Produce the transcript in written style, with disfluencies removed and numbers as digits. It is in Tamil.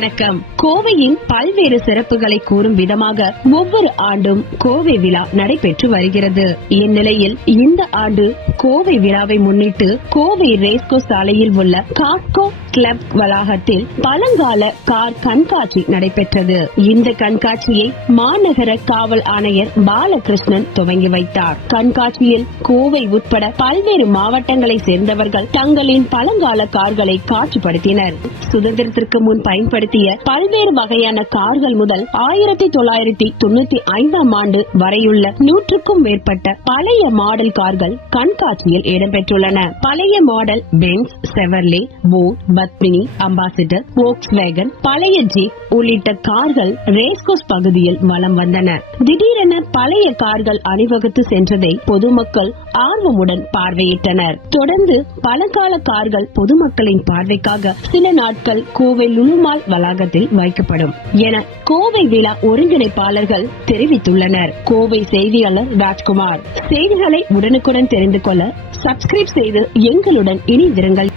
வணக்கம். கோவையின் பல்வேறு சிறப்புகளை கூறும் விதமாக ஒவ்வொரு ஆண்டும் கோவை விழா நடைபெற்று வருகிறது. இந்நிலையில் இந்த ஆண்டு கோவை விழாவை முன்னிட்டு கோவை ரேஸ்கோர்ஸ் சாலையில் உள்ள காஸ்கோ கிளப் வளாகத்தில் பழங்கால கார் கண்காட்சி நடைபெற்றது. இந்த கண்காட்சியை மாநகர காவல் ஆணையர் பாலகிருஷ்ணன் துவங்கி வைத்தார். கண்காட்சியில் கோவை உட்பட பல்வேறு மாவட்டங்களை சேர்ந்தவர்கள் தங்களின் பழங்கால கார்களை காட்சிப்படுத்தினர். சுதந்திரத்திற்கு முன் பயன்படுத்திய பல்வேறு வகையான கார்கள் முதல் 1995 ஆண்டு வரையுள்ள 100க்கும் மேற்பட்ட பழைய மாடல் கார்கள் கண்காட்சியில் இடம்பெற்றுள்ளன. பழைய model Benz, Chevrolet, Ford, Padmini, Ambassador, Volkswagen, பழைய ஜீப் உள்ளிட்ட கார்கள் ரேஸ்கோர்ஸ் பகுதியில் வலம் வந்தன. திடீரென பழைய கார்கள் அணிவகுத்து சென்றதை பொதுமக்கள் ஆர்வமுடன் பார்வையிட்டனர். தொடர்ந்து பழங்கால கார்கள் பொதுமக்களின் பார்வைக்காக சில நாட்கள் கோவை லுலுமால் வளாகத்தில் வைக்கப்படும் என கோவை விழா ஒருங்கிணைப்பாளர்கள் தெரிவித்துள்ளனர். கோவை செய்தியாளர் ராஜ்குமார். செய்திகளை உடனுக்குடன் தெரிந்து கொள்ள சப்ஸ்கிரைப் செய்து எங்களுடன் இணைந்திருங்கள்.